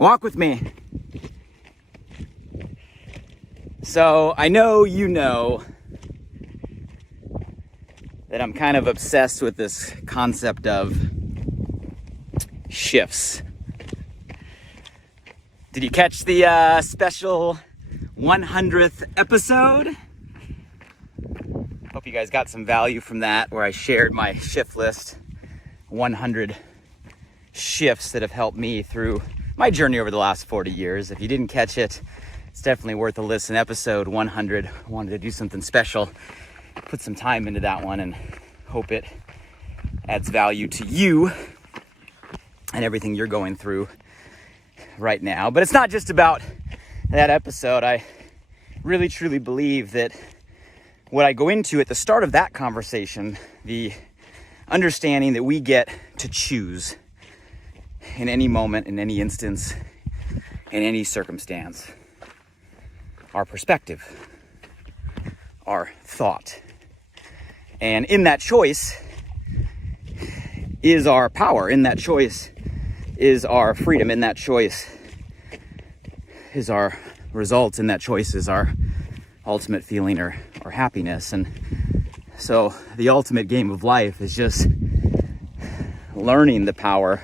Walk with me. So I know you know that I'm kind of obsessed with this concept of shifts. Did you catch the special 100th episode? Hope you guys got some value from that, where I shared my shift list, 100 shifts that have helped me through my journey over the last 40 years. If you didn't catch it, it's definitely worth a listen. Episode 100, I wanted to do something special, put some time into that one, and hope it adds value to you and everything you're going through right now. But it's not just about that episode. I really truly believe that what I go into at the start of that conversation, the understanding that we get to choose in any moment, in any instance, in any circumstance, our perspective, our thought. And in that choice is our power. In that choice is our freedom. In that choice is our results. In that choice is our ultimate feeling or happiness. And so the ultimate game of life is just learning the power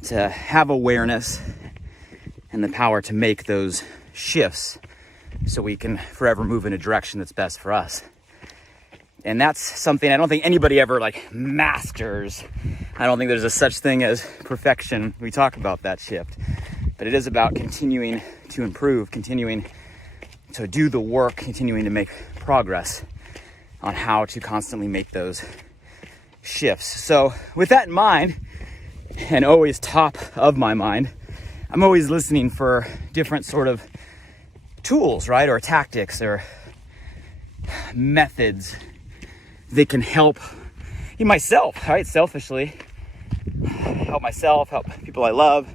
to have awareness and the power to make those shifts so we can forever move in a direction that's best for us. And that's something I don't think anybody ever masters. I don't think there's a such thing as perfection. We talk about that shift, but it is about continuing to improve, continuing to do the work, continuing to make progress on how to constantly make those shifts. So with that in mind, and always top of my mind, I'm always listening for different sort of tools, right? Or tactics or methods that can help myself, right? Selfishly, help myself, help people I love,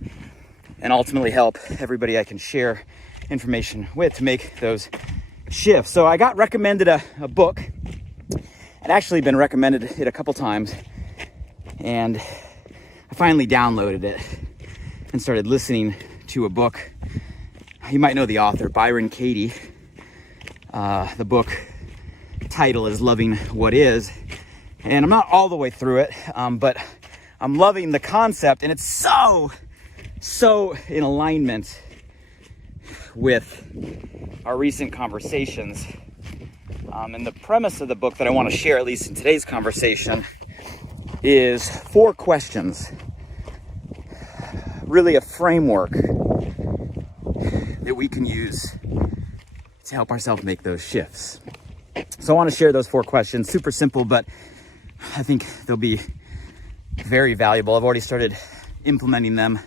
and ultimately help everybody I can share information with to make those shifts. So I got recommended a book. I'd actually been recommended it a couple times, and I finally downloaded it and started listening to a book. You might know the author, Byron Katie. The book title is Loving What Is, and I'm not all the way through it, but I'm loving the concept, and it's so in alignment with our recent conversations. And the premise of the book that I want to share, at least in today's conversation, is 4 questions. Really a framework that we can use to help ourselves make those shifts. So I want to share those 4 questions. Super simple, but I think they'll be very valuable. I've already started implementing them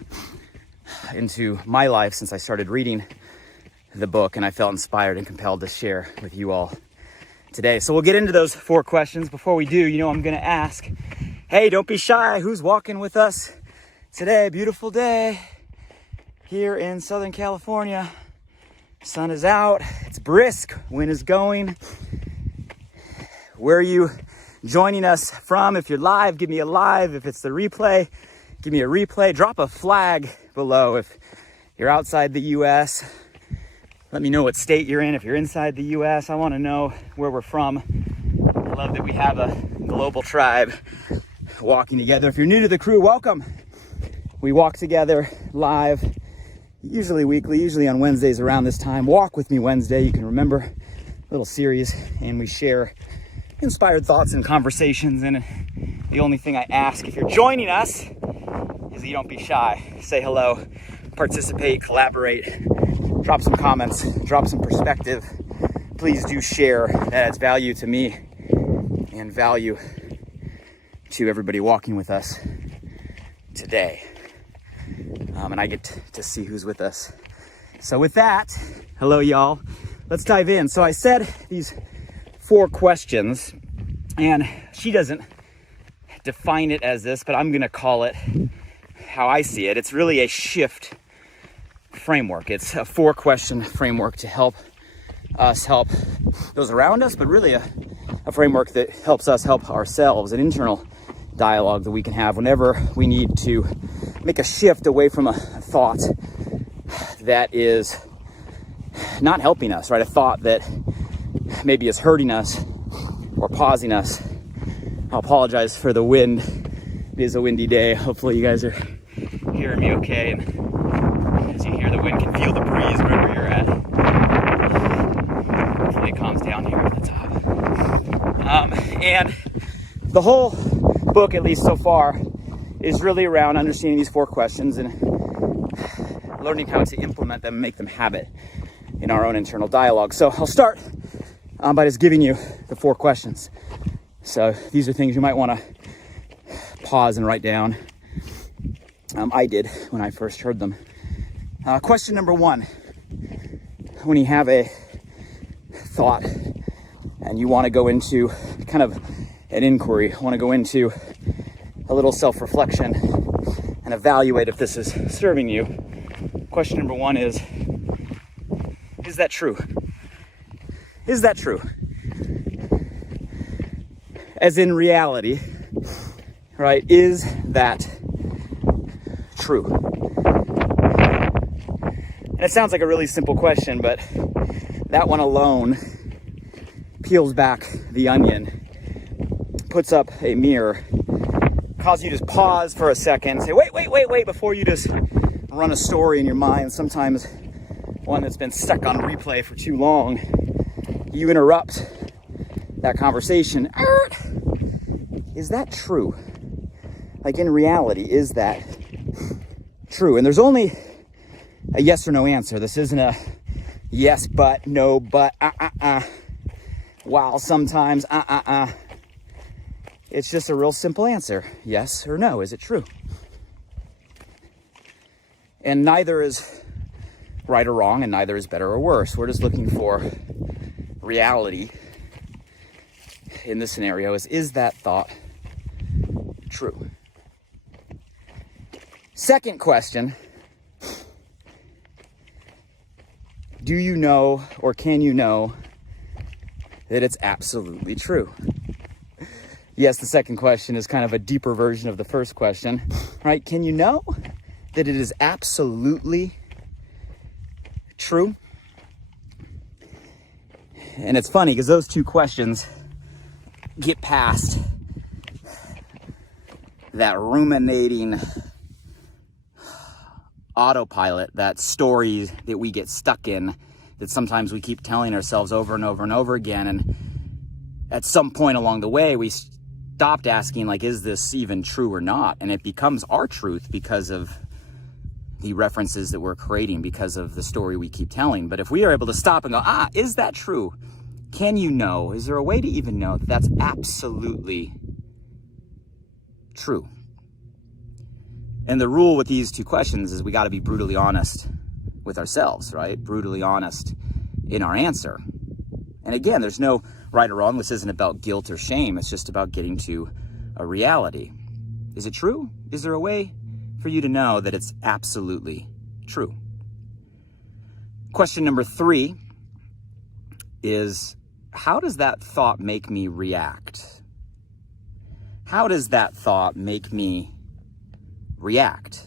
into my life since I started reading the book, and I felt inspired and compelled to share with you all today. So we'll get into those 4 questions. Before we do, I'm going to ask, hey, don't be shy. Who's walking with us today? Beautiful day here in Southern California. Sun is out. It's brisk. Wind is going. Where are you joining us from? If you're live, give me a live. If it's the replay, give me a replay. Drop a flag below. If you're outside the U.S., let me know what state you're in. If you're inside the U.S., I want to know where we're from. I love that we have a global tribe walking together. If you're new to the crew, welcome. We walk together live, usually weekly, usually on Wednesdays around this time. Walk with me Wednesday. You can remember a little series, and we share inspired thoughts and conversations. And the only thing I ask if you're joining us is that you don't be shy. Say hello, participate, collaborate. Drop some comments, drop some perspective. Please do share. That adds value to me and value to everybody walking with us today. And I get to see who's with us. So with that, hello y'all. Let's dive in. So I said these 4 questions, and she doesn't define it as this, but I'm gonna call it how I see it. It's really a shift framework. It's a 4-question framework to help us help those around us, but really a framework that helps us help ourselves, an internal dialogue that we can have whenever we need to make a shift away from a thought that is not helping us, right? A thought that maybe is hurting us or pausing us. I'll apologize for the wind. It is a windy day. Hopefully you guys are hearing me okay. And as you hear the wind, can feel the breeze wherever you're at. Hopefully it calms down here at the top. And the whole book, at least so far, is really around understanding these 4 questions and learning how to implement them and make them habit in our own internal dialogue. So I'll start by just giving you the 4 questions. So these are things you might want to pause and write down. I did when I first heard them. Question number 1, when you have a thought and you want to go into kind of an inquiry, want to go into a little self-reflection and evaluate if this is serving you. Question number 1 is that true? Is that true? As in reality, right? Is that true? And it sounds like a really simple question, but that one alone peels back the onion, puts up a mirror, causes you to pause for a second, say, wait, before you just run a story in your mind, sometimes one that's been stuck on replay for too long. You interrupt that conversation. Is that true? Like in reality, is that true? And there's only a yes or no answer. This isn't a yes, but, no, but, while sometimes, It's just a real simple answer. Yes or no. Is it true? And neither is right or wrong, and neither is better or worse. We're just looking for reality in this scenario. Is that thought true? Second question, do you know or can you know that it's absolutely true? Yes, the second question is kind of a deeper version of the first question, right? Can you know that it is absolutely true? And it's funny because those two questions get past that ruminating autopilot, that story that we get stuck in, that sometimes we keep telling ourselves over and over and over again. And at some point along the way, we stopped asking, like, is this even true or not? And it becomes our truth because of the references that we're creating, because of the story we keep telling. But if we are able to stop and go, is that true? Can you know? Is there a way to even know that that's absolutely true? And the rule with these two questions is we got to be brutally honest with ourselves, right? Brutally honest in our answer. And again, there's no right or wrong. This isn't about guilt or shame. It's just about getting to a reality. Is it true? Is there a way for you to know that it's absolutely true? Question number 3 is, how does that thought make me react? How does that thought make me react?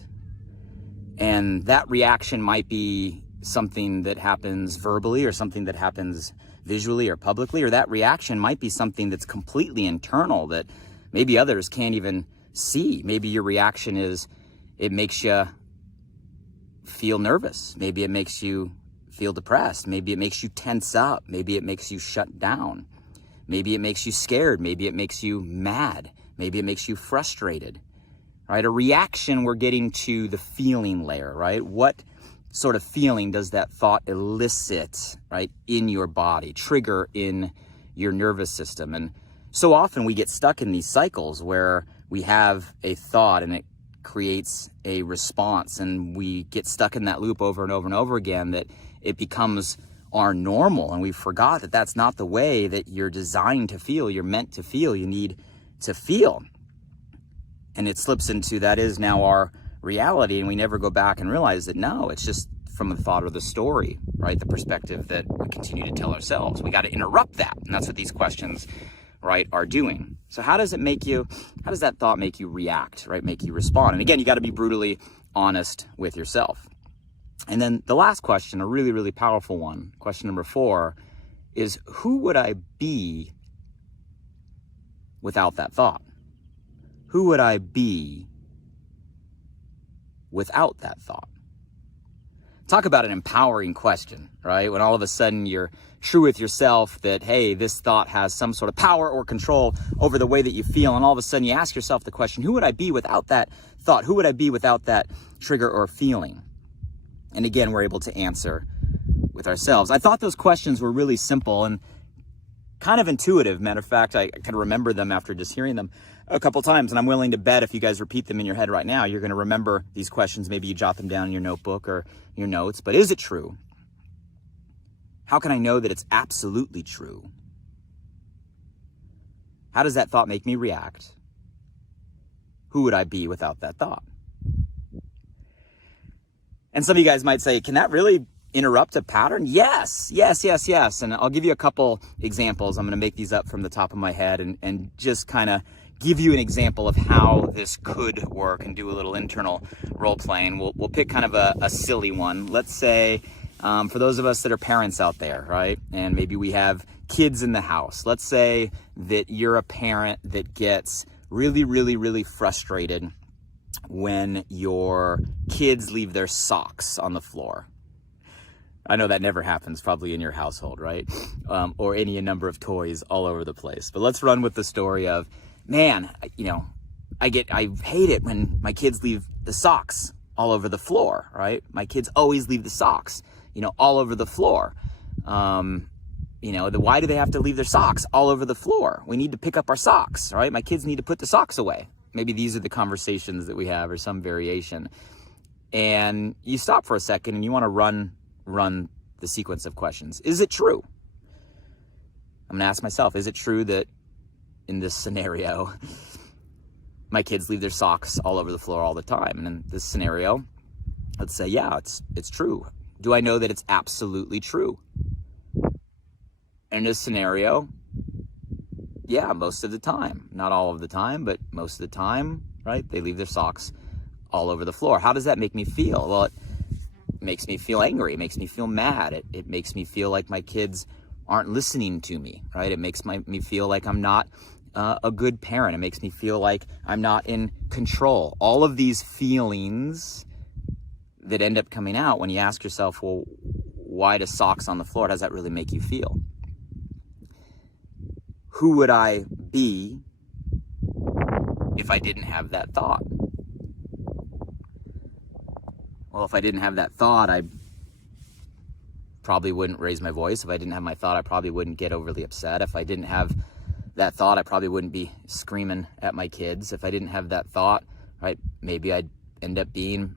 And that reaction might be something that happens verbally, or something that happens visually or publicly, or that reaction might be something that's completely internal that maybe others can't even see. Maybe your reaction is, it makes you feel nervous. Maybe it makes you feel depressed. Maybe it makes you tense up. Maybe it makes you shut down. Maybe it makes you scared. Maybe it makes you mad. Maybe it makes you frustrated, right? A reaction, we're getting to the feeling layer, right? What sort of feeling does that thought elicit, right, in your body, trigger in your nervous system? And so often we get stuck in these cycles where we have a thought and it creates a response, and we get stuck in that loop over and over and over again, that it becomes our normal, and we forgot that that's not the way that you're designed to feel. You're meant to feel. You need to feel. And it slips into, that is now our reality, and we never go back and realize that, no, it's just from the thought or the story, right? The perspective that we continue to tell ourselves. We got to interrupt that, and that's what these questions, right, are doing. So how does that thought make you react, right? Make you respond? And again, you got to be brutally honest with yourself. And then the last question, a really, really powerful one, question number 4, is who would I be without that thought? Who would I be without that thought? Talk about an empowering question, right? When all of a sudden you're true with yourself that, hey, this thought has some sort of power or control over the way that you feel. And all of a sudden you ask yourself the question, who would I be without that thought? Who would I be without that trigger or feeling? And again, we're able to answer with ourselves. I thought those questions were really simple and kind of intuitive. Matter of fact, I can remember them after just hearing them a couple times. And I'm willing to bet if you guys repeat them in your head right now, you're going to remember these questions. Maybe you jot them down in your notebook or your notes. But is it true? How can I know that it's absolutely true? How does that thought make me react? Who would I be without that thought? And some of you guys might say, can that really interrupt a pattern? Yes. And I'll give you a couple examples. I'm going to make these up from the top of my head and just kind of give you an example of how this could work and do a little internal role playing. We'll pick kind of a silly one. Let's say, for those of us that are parents out there, right? And maybe we have kids in the house. Let's say that you're a parent that gets really, really, really frustrated when your kids leave their socks on the floor. I know that never happens probably in your household, right? Or any number of toys all over the place. But let's run with the story of, man, I hate it when my kids leave the socks all over the floor, right? My kids always leave the socks, all over the floor. Why do they have to leave their socks all over the floor? We need to pick up our socks, right? My kids need to put the socks away. Maybe these are the conversations that we have or some variation. And you stop for a second and you want to run the sequence of questions. Is it true? I'm going to ask myself, is it true that in this scenario, my kids leave their socks all over the floor all the time? And in this scenario, let's say, yeah, it's true. Do I know that it's absolutely true? In this scenario, yeah, most of the time. Not all of the time, but most of the time, right? They leave their socks all over the floor. How does that make me feel? Well, it makes me feel angry. It makes me feel mad. It makes me feel like my kids aren't listening to me, right? It makes me feel like I'm not a good parent. It makes me feel like I'm not in control. All of these feelings that end up coming out when you ask yourself, well, why do socks on the floor? How does that really make you feel? Who would I be if I didn't have that thought? Well, if I didn't have that thought, I probably wouldn't raise my voice. If I didn't have my thought, I probably wouldn't get overly upset. If I didn't have that thought, I probably wouldn't be screaming at my kids. If I didn't have that thought, right, maybe I'd end up being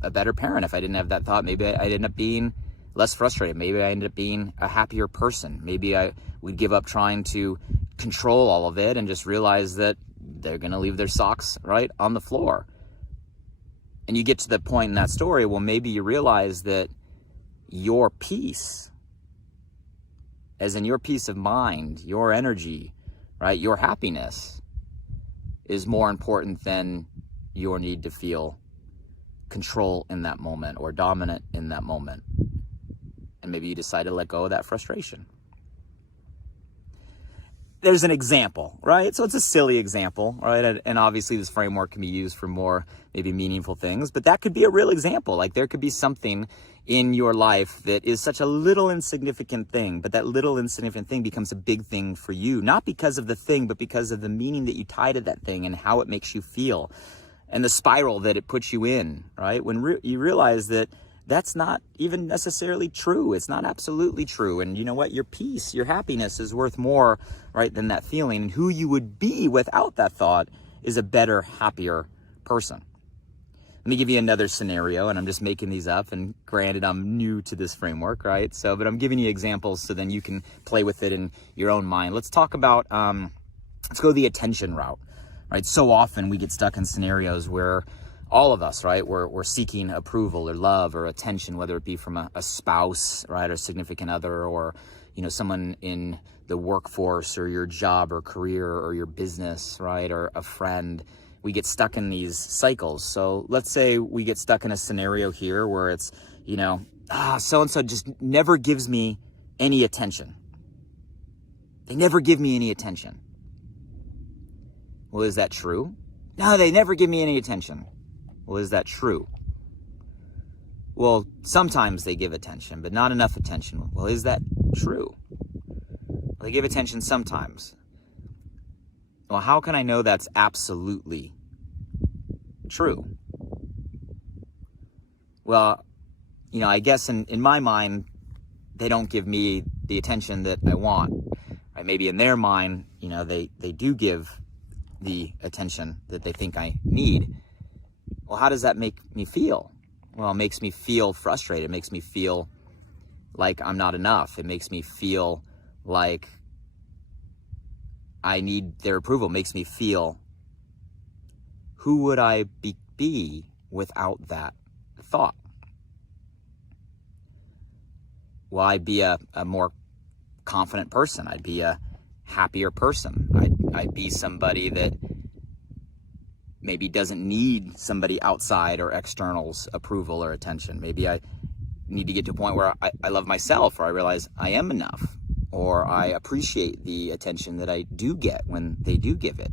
a better parent. If I didn't have that thought, maybe I'd end up being less frustrated. Maybe I ended up being a happier person. Maybe would give up trying to control all of it and just realize that they're going to leave their socks right on the floor. And you get to the point in that story, well, maybe you realize that your peace, as in your peace of mind, your energy, right, your happiness is more important than your need to feel control in that moment or dominant in that moment. And maybe you decide to let go of that frustration. There's an example, right? So it's a silly example, right? And obviously this framework can be used for more maybe meaningful things, but that could be a real example. Like there could be something in your life that is such a little insignificant thing, but that little insignificant thing becomes a big thing for you, not because of the thing, but because of the meaning that you tie to that thing and how it makes you feel and the spiral that it puts you in, right? When you realize that that's not even necessarily true. It's not absolutely true. And you know what? Your peace, your happiness is worth more, right, than that feeling. And who you would be without that thought is a better, happier person. Let me give you another scenario, and I'm just making these up. And granted, I'm new to this framework, right? But I'm giving you examples so then you can play with it in your own mind. Let's talk about, let's go the attention route, right? So often we get stuck in scenarios where all of us, right, we're seeking approval or love or attention, whether it be from a spouse, right, or significant other, or, someone in the workforce or your job or career or your business, right, or a friend. We get stuck in these cycles. So let's say we get stuck in a scenario here where it's, so-and-so just never gives me any attention. They never give me any attention. Well, is that true? No, they never give me any attention. Well, is that true? Well, sometimes they give attention, but not enough attention. Well, is that true? Well, they give attention sometimes. Well, how can I know that's absolutely true? Well, I guess in my mind, they don't give me the attention that I want. Right? Maybe in their mind, they do give the attention that they think I need. Well, how does that make me feel? Well, it makes me feel frustrated. It makes me feel like I'm not enough. It makes me feel like I need their approval. It makes me feel, who would I be without that thought? Well, I'd be a more confident person. I'd be a happier person. I'd be somebody that maybe doesn't need somebody outside or external's approval or attention. Maybe I need to get to a point where I love myself, or I realize I am enough, or I appreciate the attention that I do get when they do give it.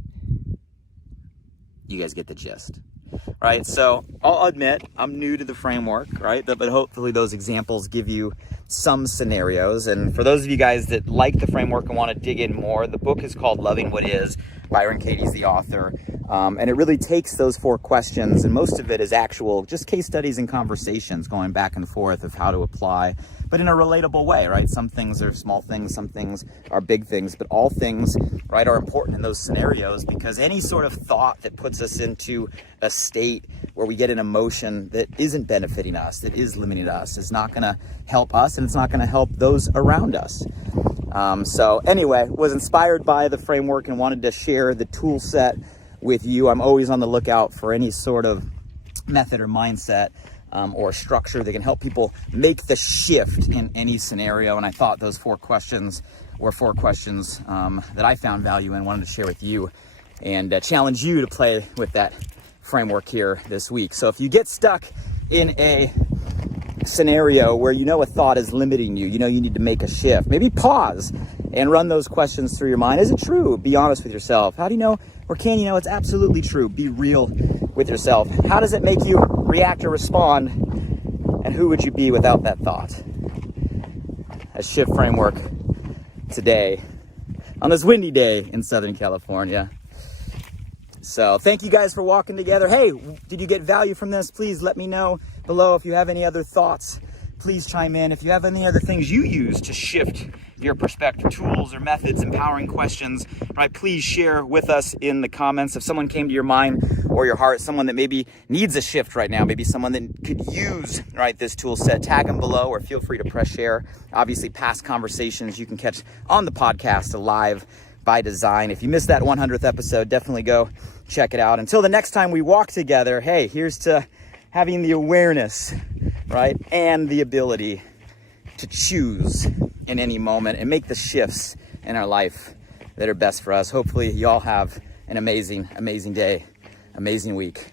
You guys get the gist, right? So I'll admit I'm new to the framework, right? But hopefully those examples give you some scenarios. And for those of you guys that like the framework and want to dig in more, the book is called Loving What Is. Byron Katie's the author. And it really takes those 4 questions, and most of it is actual just case studies and conversations going back and forth of how to apply, but in a relatable way, right? Some things are small things, some things are big things, but all things, right, are important in those scenarios, because any sort of thought that puts us into a state where we get an emotion that isn't benefiting us, that is limiting us, is not going to help us, and it's not going to help those around us. So anyway, was inspired by the framework and wanted to share the tool set with you. I'm always on the lookout for any sort of method or mindset or structure that can help people make the shift in any scenario. And I thought those 4 questions were 4 questions that I found value in, wanted to share with you and challenge you to play with that framework here this week. So if you get stuck in a scenario where a thought is limiting you, you need to make a shift, maybe pause and run those questions through your mind. Is it true? Be honest with yourself. How do you know, or can you know it's absolutely true? Be real with yourself. How does it make you react or respond? And who would you be without that thought? A shift framework today on this windy day in Southern California. So thank you guys for walking together. Hey, did you get value from this? Please let me know below. If you have any other thoughts, please chime in. If you have any other things you use to shift your perspective, tools or methods, empowering questions, right, please share with us in the comments. If someone came to your mind or your heart, someone that maybe needs a shift right now, maybe someone that could use, right, this tool set, tag them below, or feel free to press share. Obviously, past conversations you can catch on the podcast live by design. If you missed that 100th episode, definitely go check it out. Until the next time we walk together, hey, here's to having the awareness, right, and the ability to choose in any moment and make the shifts in our life that are best for us. Hopefully you all have an amazing, amazing day, amazing week.